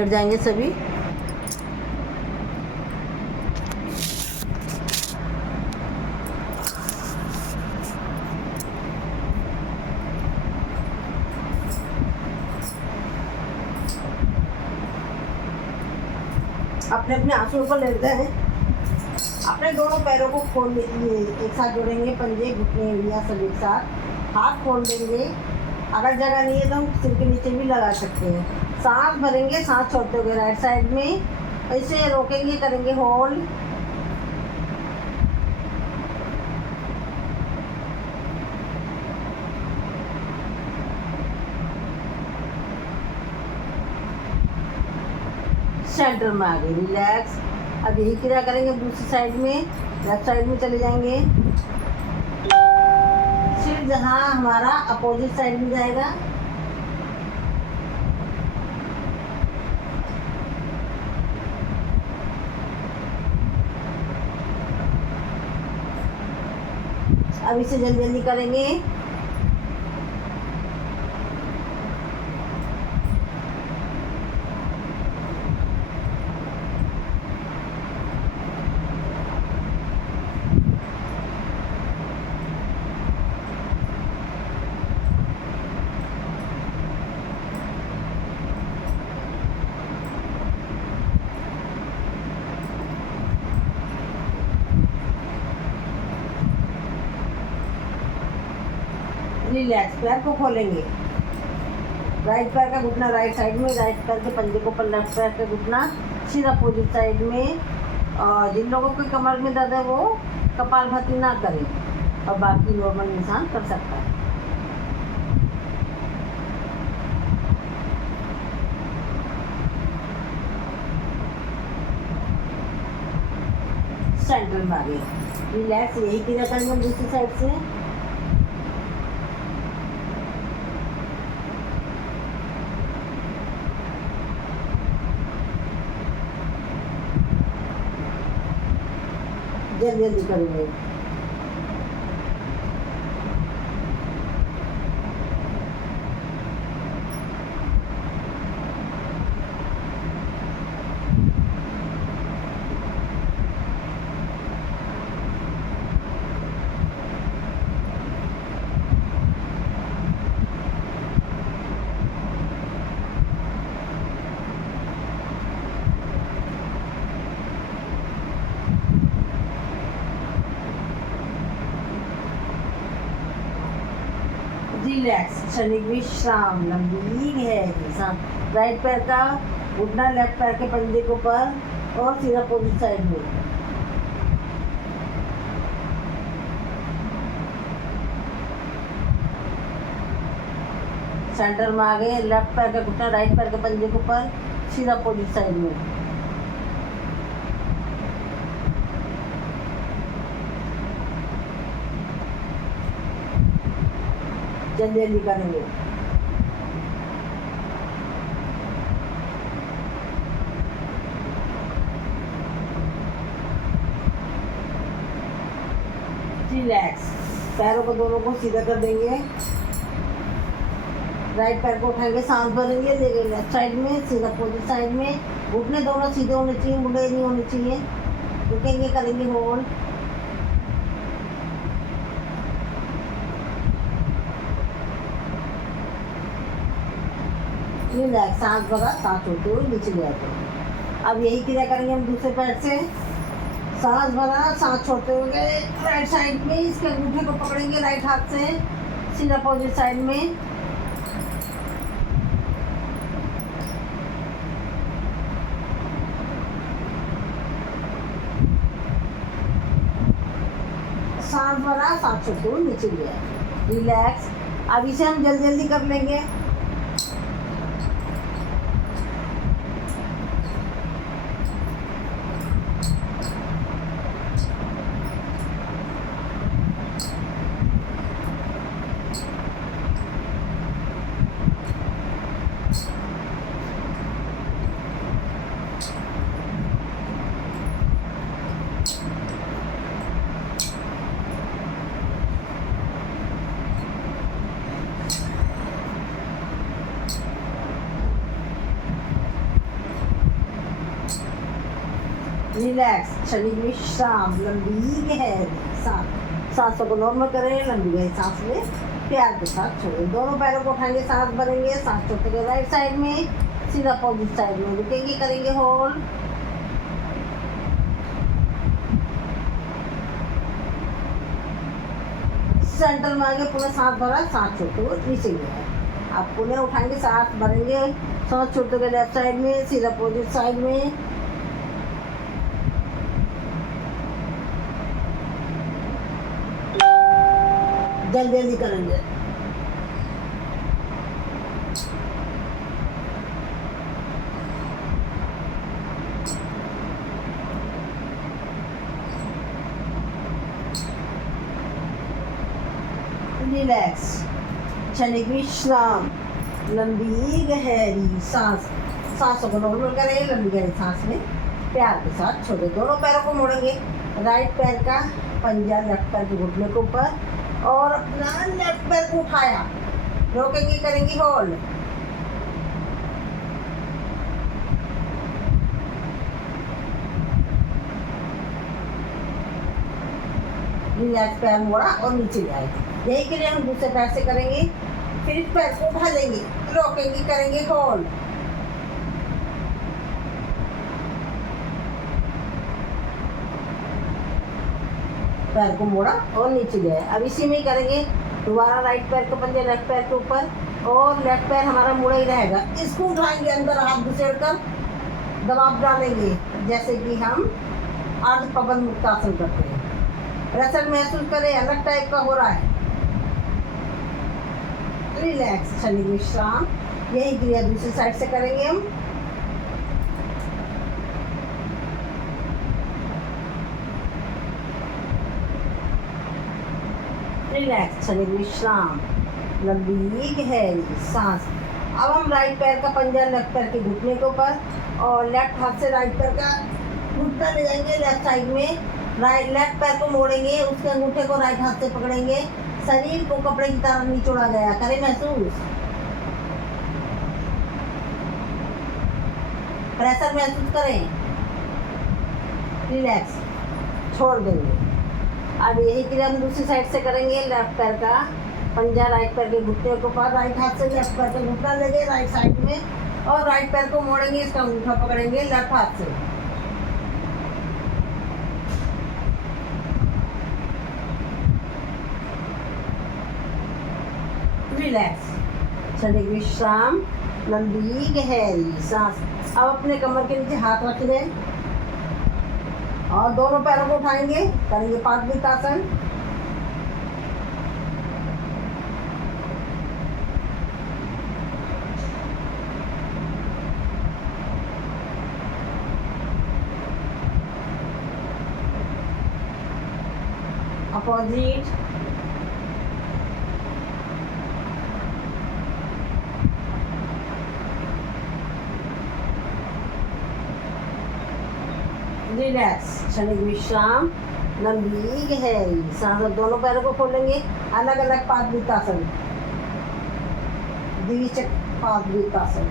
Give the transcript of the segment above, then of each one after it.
बैठ जाएंगे सभी। अपने अपने आंसू पर लेट जाए। अपने दोनों पैरों को खोल ये एक साथ जोड़ेंगे, पंजे घुटने उंगलियां सब एक साथ, हाथ खोल देंगे। अगर जगह नहीं है तो हम सिर के नीचे भी लगा सकते हैं। सांस भरेंगे, सांस छोड़ते हुए राइट साइड में ऐसे रोकेंगे, करेंगे होल्ड। सेंटर में आ गए, रिलैक्स। अब यही क्रिया करेंगे दूसरी साइड में, लेफ्ट साइड में चले जाएंगे। सिर जहाँ हमारा अपोजिट साइड में जाएगा, अब इसे जल्दी जल्दी करेंगे। रिलैक्स, पैर को खोलेंगे। राइट पैर का घुटना राइट साइड में, राइट पैर के पंजे को ऊपर, लेफ्ट पैर का घुटना सिर अपोजिट साइड में। और जिन लोगों की कमर में दर्द है वो कपालभाति ना करें और बाकी नॉर्मल इंसान कर सकता है। सेंटर में आ गए, रिलैक्स। यही क्रिया करेंगे हम दूसरी साइड से। जल्दी जल्दी करेंगे। रिलैक्स, क्षणिक विश्राम, लंबी है। राइट पैर का घुटना लेफ्ट पैर के पंजे के ऊपर और सिर अपोजिट साइड में। सेंटर में आ गए, लेफ्ट पैर का घुटना राइट पैर के पंजे के ऊपर, सिर अपोजिट साइड में। जल्दी जल्दी करेंगे। रिलैक्स, पैरों को दोनों को सीधा कर देंगे। राइट पैर को उठाएंगे, सांस भरेंगे, लेंगे लेफ्ट साइड में, सीधा अपोजिट साइड में। घुटने दोनों सीधे होने चाहिए, मुंडे नहीं होने चाहिए। रुकेंगे, करेंगे होल्ड। रिलैक्स, सांस भरा, सांस छोड़ते हुए नीचे ले आते हैं। अब यही क्रिया करेंगे हम दूसरे पैर से। सांस भरा, सांस छोड़ते हुए राइट साइड में, इसके अंगूठे को पकड़ेंगे राइट हाथ से, सीधा अपोजिट साइड में। सांस भरा, सांस छोड़ते हुए नीचे ले आते। रिलैक्स। अब इसे हम जल्दी जल्दी कर लेंगे। रिलैक्स, शरीर विश्राम, लंबी गहरी सांस। सांसों को नॉर्मल करें, लंबी गहरी सांस लें, प्यार के साथ छोड़ें। दोनों पैरों को उठाएंगे, सांस भरेंगे, सांस छोड़ेंगे राइट साइड में, सीधा अपोजिट साइड में रुकेंगे, करेंगे होल्ड। सेंटर में आगे पुनः सांस भरा, सांस छोड़ते हुए नीचे गया। आप पुनः उठाएंगे, सांस भरेंगे, सांस छोड़ते हुए लेफ्ट साइड में, सीधा अपोजिट साइड में। जल्दी जल्दी करेंगे। रिलैक्स, क्षणिक विश्राम, लंबी गहरी सांस। सांसों को नॉर्मल करें, लंबी गहरी सांस लें, प्यार के साथ छोड़े। दोनों पैरों को मोड़ेंगे, राइट पैर का पंजा लेफ्ट पैर के घुटने के ऊपर और अपना लेफ्ट पैर को उठाया, रोकेंगे, करेंगे होल्ड। रिलैक्स, पैर मोड़ा और नीचे जाए। यही के लिए हम दूसरे पैर से करेंगे। फिर इस पैर को उठा लेंगे, रोकेंगे, करेंगे होल्ड। पैर को मोड़ा और नीचे गए। अब इसी में ही करेंगे। दोबारा राइट पैर को पंजे लेफ्ट पैर के ऊपर और लेफ्ट पैर हमारा मुड़ा ही रहेगा। इसको उठाएंगे, अंदर हाथ घुसेड़ कर दबाव डालेंगे, जैसे कि हम अर्ध पवन मुक्तासन करते हैं। रसल महसूस करें, अलग टाइप का हो रहा है। रिलैक्स, क्षणिक विश्राम। यही क्रिया दूसरी साइड से करेंगे हम। रिलैक्स, क्षणिक विश्राम, लंबी गहरी सांस। अब हम राइट पैर का पंजा लेफ्ट पैर के घुटने के ऊपर और लेफ्ट हाथ से राइट पैर का घुटना ले जाएंगे लेफ्ट साइड में। लेफ्ट पैर को मोड़ेंगे, उसके अंगूठे को राइट हाथ से पकड़ेंगे, शरीर को कपड़े की तरह निचोड़ा गया, करें महसूस। प्रेशर महसूस करें। रिलैक्स, छोड़ देंगे। अब यही क्रिया हम दूसरी साइड से करेंगे। लेफ्ट पैर का पंजा राइट पैर के घुटने के ऊपर, राइट हाथ से लेफ्ट पैर का घुटना लेंगे राइट साइड में और राइट पैर को मोड़ेंगे, इसका अंगूठा पकड़ेंगे लेफ्ट हाथ से। रिलैक्स, क्षणिक विश्राम, लंबी गहरी सांस। अब अपने कमर के नीचे हाथ रख लें और दोनों पैरों को उठाएंगे, करेंगे पादवितासन। अपोजिट, रिलैक्स, क्षणिक विश्राम, लंबी गहरी सांस। दोनों पैरों को खोलेंगे, अलग अलग पादवितासन, द्विचक्र पादवितासन।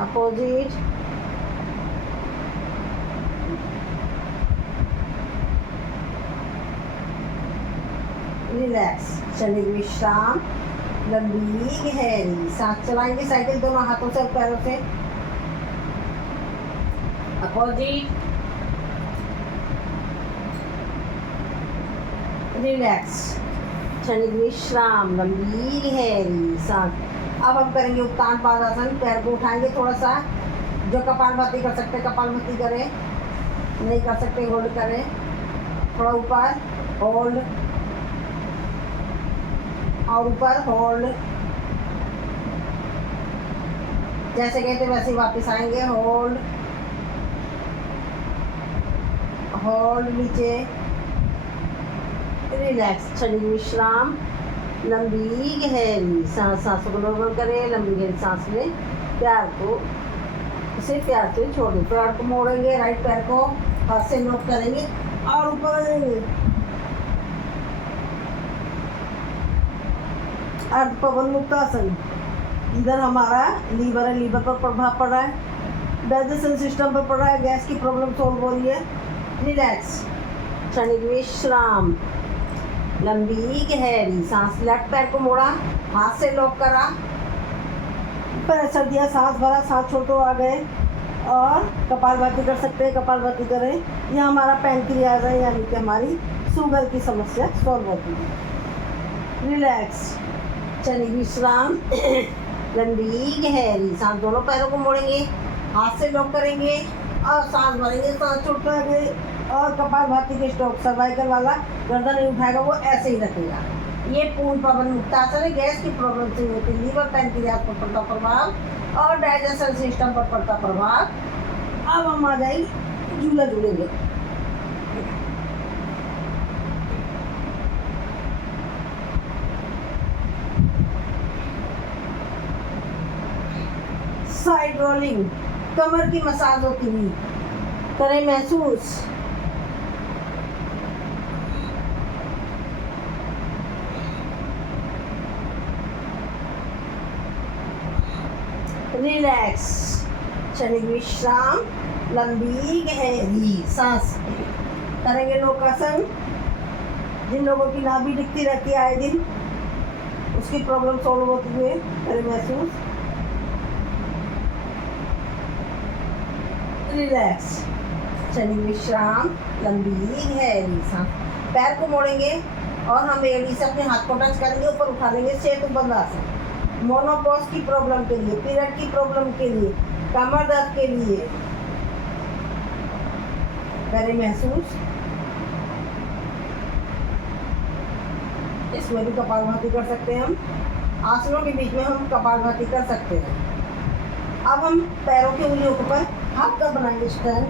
अपोजिट, रिलैक्स, क्षणिक विश्राम, लंबी गहरी सांस। चलाएंगे साइकिल दोनों हाथों से और पैरों से। अपोजिट, रिलैक्स, क्षणिक विश्राम, लंबी गहरी सांस। अब हम करेंगे उत्तान पादासन। पैर को उठाएंगे थोड़ा सा, जो कपालभाति कर सकते कपालभाति करें, नहीं कर सकते होल्ड करें। थोड़ा ऊपर होल्ड और ऊपर होल्ड, जैसे कहते वैसे ही वापस आएंगे। होल्ड होल्ड, नीचे। रिलैक्स, क्षणिक विश्राम, लंबी गहरी सांस। सांसों को नॉर्मल करें, लंबी गहरी सांस लें, प्यार को इसे प्यार से छोड़ दें। पैर को मोड़ेंगे, राइट पैर को हाथ से नोक करेंगे और ऊपर आएंगे। अर्ध पवन मुक्तासन। इधर हमारा लीवर है, लीवर पर प्रभाव पड़ रहा है, डाइजेशन सिस्टम पर पड़ रहा है, गैस की प्रॉब्लम सॉल्व हो रही है। रिलैक्स, क्षणिक विश्राम, लंबी गहरी सांस। लेफ्ट पैर को मोड़ा, हाथ से लॉक करा, प्रेशर दिया, सांस भरा, सांस छोड़ तो आ गए और कपालभाति कर सकते हैं, कपालभाति करें। यह हमारा पैनक्रियाज है, यानी कि हमारी शुगर की समस्या सॉल्व होती है। रिलैक्स, क्षणिक विश्राम, लंबी गहरी सांस। दोनों पैरों को मोड़ेंगे, हाथ से लॉक करेंगे और सांस भरेंगे, सांस छोड़ते आ गए और कपालभाति के स्ट्रोक। सर्वाइकल वाला गर्दन नहीं उठाएगा, वो ऐसे ही रखेगा। ये पूर्ण पवन मुक्तासन है। गैस की प्रॉब्लम से होती है, लीवर पैनक्रियाज पर पड़ता प्रभाव और डाइजेशन सिस्टम पर पड़ता प्रभाव। अब हम आ जाएंगे, झूला झूलेंगे। साइड रोलिंग, कमर की मसाज होती हुई करें महसूस। रिलैक्स, क्षणिक विश्राम, लंबी गहरी सांस। करेंगे लोकासन। जिन लोगों की नाभि दिखती रहती है आए दिन, उसकी प्रॉब्लम सॉल्व होती है, करें महसूस। रिलैक्स, क्षणिक विश्राम, लंबी गहरी सांस। पैर को मोड़ेंगे और हम एड़ी से अपने हाथ को टच करेंगे, ऊपर उठा लेंगे, सेतुबंध आसन। मोनोपॉज की प्रॉब्लम के लिए, पीरियड की प्रॉब्लम के लिए, कमर दर्द के लिए करें महसूस। इसमें भी कपालभाति कर सकते हैं हम। आसनों के बीच में हम कपालभाति कर सकते हैं। अब हम पैरों की उंगलियों के ऊपर हाथ का बनाएंगे स्टैंड।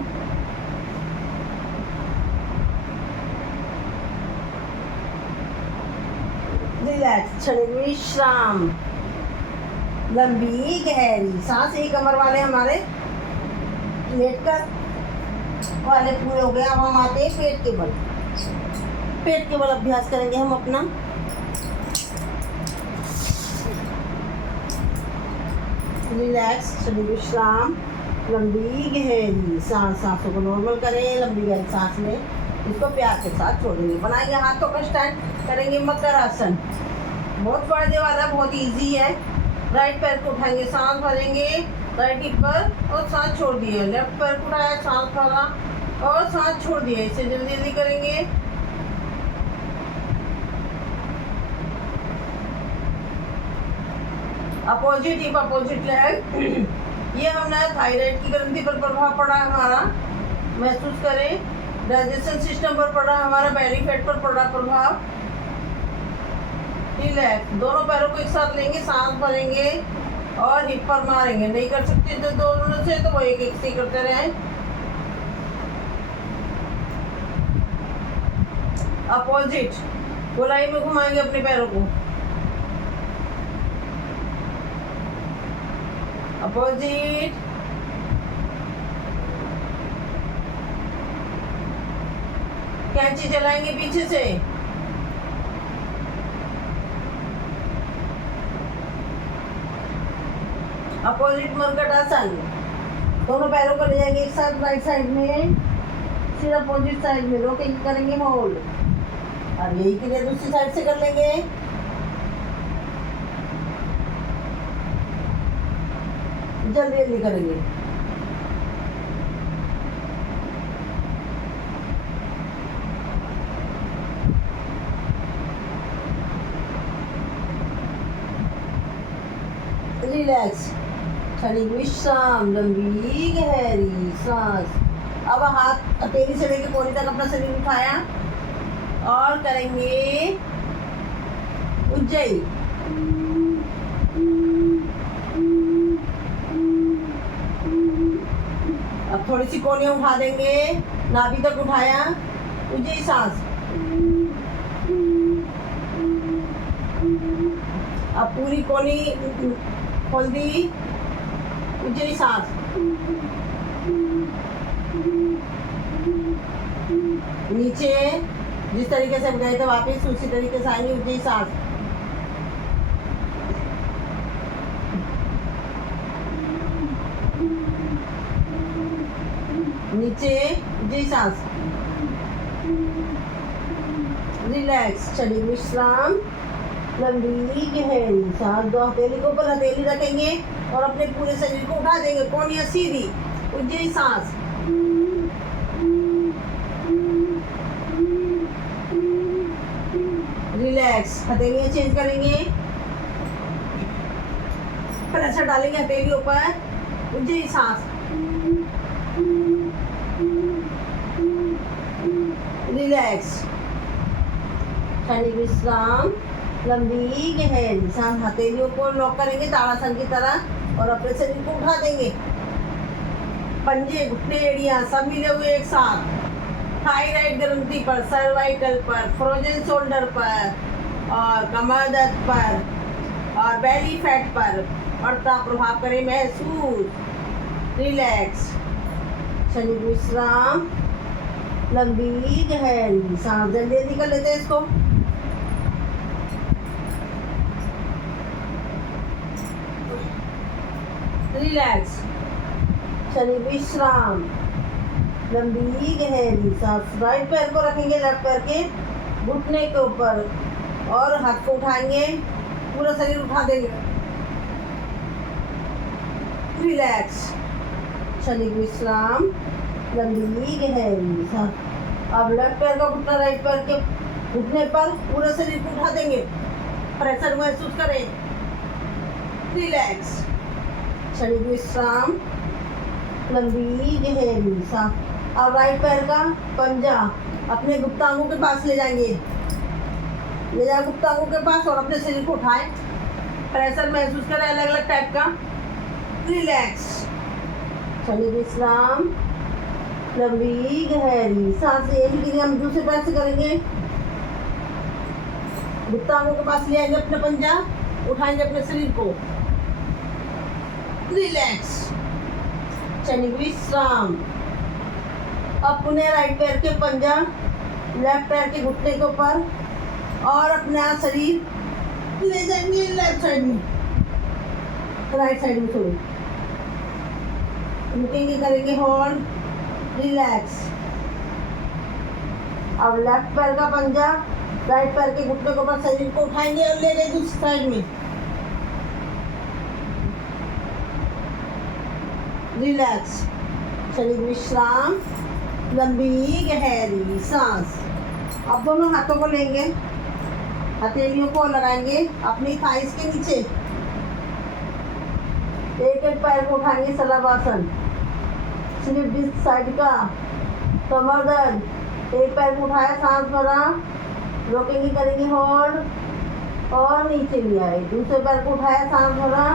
रिलैक्स, क्षणिक विश्राम, लंबी गहरी सांस। एक कमर वाले हमारे लेटकर वाले पूरे हो गए। अब हम आते हैं पेट के बल। पेट के बल अभ्यास करेंगे हम अपना। रिलैक्स, क्षणिक विश्राम, लंबी गहरी सांस। सांसों को नॉर्मल करें, लंबी गहरी सांस में इसको प्यार के साथ छोड़ेंगे। बनाएंगे हाथों का स्टैंड, करेंगे मकर आसन। बहुत फायदे वाला, बहुत इजी है। राइट पैर को उठाएंगे, सांस भरेंगे राइट हिप पर और सांस छोड़ दिए। लेफ्ट पैर को उठाया, सांस भरा और सांस छोड़ दिए। इसे जल्दी जल्दी करेंगे। Opposite hip, opposite leg. ये हमने थायराइड की ग्रंथि पर प्रभाव पड़ा है हमारा, महसूस करें। डाइजेशन सिस्टम पर पड़ा, हमारा बेली फैट पर पड़ा प्रभाव। रिलैक्स, दोनों पैरों को एक साथ लेंगे, सांस भरेंगे और हिप पर मारेंगे। नहीं कर सकते तो दोनों से, तो वो एक एक से करते रहें। अपोजिट गोलाई में घुमाएंगे अपने पैरों को। अपोजिट, कैंची चलाएंगे पीछे से। अपोजिट मरकट आसन। दोनों पैरों को ले जाएंगे एक साथ राइट साइड में, फिर अपोजिट साइड में रोकेंगे, करेंगे होल्ड। अब यही के लिए दूसरी साइड से कर लेंगे। जल्दी जल्दी करेंगे। रिलैक्स, क्षणिक विश्राम, लंबी गहरी सांस। अब हाथ हथेली से लेकर कोहनी तक अपना शरीर उठाया और करेंगे उज्जयी। अब थोड़ी सी कोहनी उठा देंगे, नाभि तक उठाया, उज्जयी सांस। अब पूरी कोहनी खोल दी, उज्जयी सांस। नीचे जिस तरीके से गए थे वापस उसी तरीके से आएंगे, उज्जयी सांस। नीचे जी सांस, रिलैक्स। चलिए विश्राम, लंबी गहरी सांस। दो हथेली को ऊपर हथेली रखेंगे और अपने पूरे शरीर को उठा देंगे, कोहनियाँ सीधी, ऊंची सांस। रिलैक्स, हथेलियाँ चेंज करेंगे, प्रेशर डालेंगे हथेली ऊपर, ऊंची सांस। रिलैक्स, क्षणिक विश्राम, लंबी गहरी सांस। हथेलियों को लॉक करेंगे ताड़ासन की तरह और अपने शरीर को उठा देंगे। पंजे, घुटने, एड़ियां सब मिले हुए एक साथ। थायराइड ग्रंथि पर, सर्वाइकल पर, फ्रोजन शोल्डर पर और कमर दर्द पर और बेली फैट पर बढ़ता प्रभाव करें महसूस। रिलैक्स, क्षणिक विश्राम, लंबी गहरी सांस। जल्दी जल्दी कर लेते हैं इसको। रिलैक्स, क्षणिक विश्राम, लंबी गहरी सांस। राइट पैर को रखेंगे लेफ्ट पैर के घुटने के ऊपर और हाथ को उठाएंगे, पूरा शरीर उठा देंगे। रिलैक्स, क्षणिक विश्राम, लंबी गहरी सांस। अब लेफ्ट पैर का घुटना राइट पैर के घुटने पर, पूरे शरीर को उठा देंगे, प्रेशर महसूस करें। रिलैक्स, क्षणिक विश्राम, लंबी गहरी सांस। अब राइट पैर का पंजा अपने गुप्तांगों के पास ले जाएंगे, ले जाए गुप्तांगों के पास और अपने शरीर को उठाएं, प्रेशर महसूस करें अलग अलग टाइप का। रिलैक्स, क्षणिक विश्राम, लंबी गहरी सांस। यही क्रिया हम दूसरे पैर से करेंगे। गुप्तांगों के पास ले आएंगे अपने पंजा, उठाएंगे अपने शरीर को। रिलैक्स, क्षणिक विश्राम। अब पुनः राइट पैर के पंजा लेफ्ट पैर के घुटने के ऊपर और अपना शरीर ले जाएंगे लेफ्ट साइड में, राइट साइड में थोड़ी रुकेंगे, करेंगे होल्ड। रिलैक्स, अब लेफ्ट पैर का पंजा राइट पैर के घुटने के ऊपर, शरीर को उठाएंगे और ले गए दूसरी साइड में। रिलैक्स, क्षणिक विश्राम, लंबी गहरी सांस। अब दोनों हाथों को लेंगे, हथेलियों को लगाएंगे अपनी थाइस के नीचे, एक एक पैर को उठाएंगे शलभासन। स्लिप डिस्क साइड का, कमर दर्द। एक पैर को उठाया, सांस भरा, रोकेंगे, करेंगे होल्ड और नीचे ले आए। दूसरे पैर को उठाया, सांस भरा,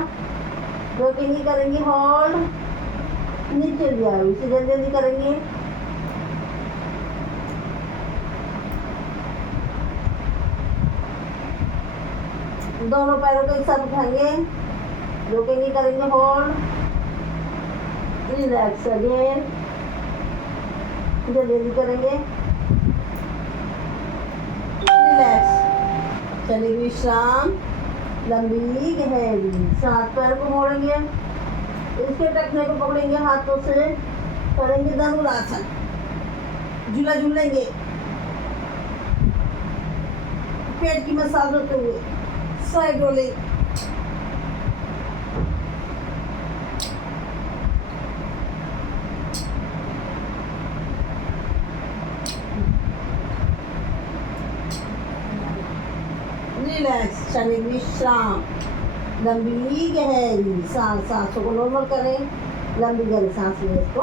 रोकेंगे, करेंगे होल्ड, नीचे ले आए। इसे जल्दी जल्दी करेंगे। दोनों पैरों को एक साथ उठाएंगे, रोकेंगे, करेंगे होल्ड। रिलैक्स अगेन, जल्दी जल्दी करेंगे। रिलैक्स, क्षणिक विश्राम, लंबी गहरी सांस। पैर को मोड़ेंगे, इसके टखने को पकड़ेंगे हाथों से, करेंगे धनुरासन, झूला झूलेंगे, पेट की मसाज होते हुए साइड रोलिंग। रिलैक्स, क्षणिक विश्राम, लंबी गहरी सांस। सांसों को नॉर्मल करें, लंबी गहरी सांस लें, इसको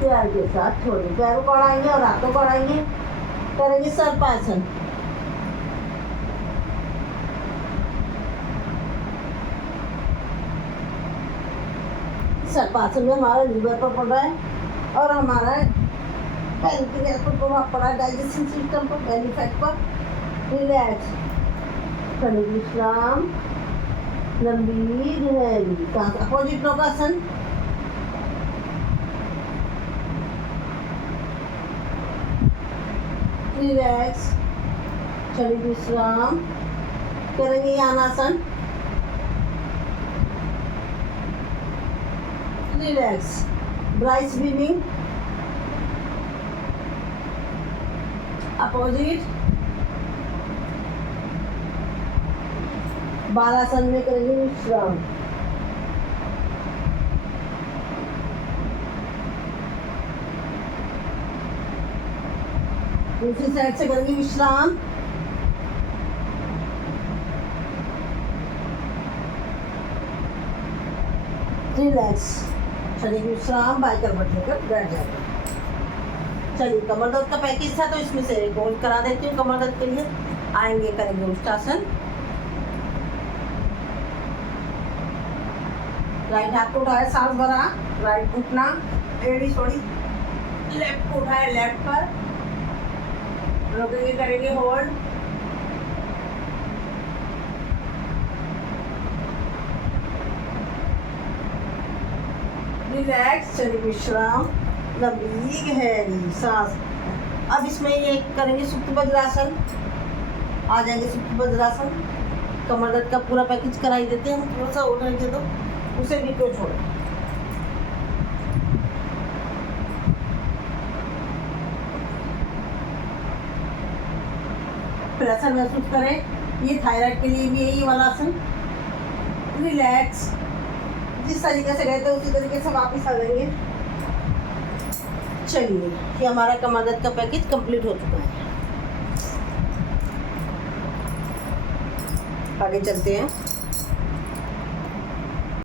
प्यार के साथ छोड़ें। पैरों को बढ़ाएंगे और हाथों को बढ़ाएंगे, करेंगे सर्पासन। सर्पासन में हमारा लीवर पर पड़ रहा है और हमारा पैनक्रियास पर प्रभाव पड़ा है, डाइजेशन सिस्टम पर, बेली फैट पर। रिलैक्स, क्षणिक विश्राम, लंबी गहरी सांस। अपोजिट लोकासन, रिलैक्स, क्षणिक विश्राम, करेंगे यानासन। Relax, dry swimming, opposite. बालासन में करेंगे विश्राम। दूसरी साइड से करेंगे विश्राम। रिलैक्स। शरीर विश्राम, बाई करवट लेकर बैठ जाएगा। चलिए, कमर दर्द का पैकेज था तो इसमें से एक और करा देती हूँ। कमर दर्द के लिए आएंगे, करेंगे उष्टासन। राइट हाथ को उठाया, सांस भरा, राइट घुटना एड़ी छोड़ी, लेफ्ट को उठाया लेफ्ट पर, रोकेंगे, करेंगे होल्ड। रिलैक्स, शरीर विश्राम, लंबी गहरी सांस। अब इसमें ये करेंगे सुप्त वज्रासन। आ जाएंगे सुप्त वज्रासन। कमर दर्द का पूरा पैकेज कराई देते हैं हम। थोड़ा सा और रह तो उसे भी क्यों छोड़े। प्रेशर महसूस करें। ये थायराइड के लिए भी है ये वाला आसन। रिलैक्स, जिस तरीके से गए थे उसी तरीके से वापस आ जाएंगे। चलिए, ये हमारा कमर दर्द का पैकेज कंप्लीट हो चुका है। आगे चलते हैं।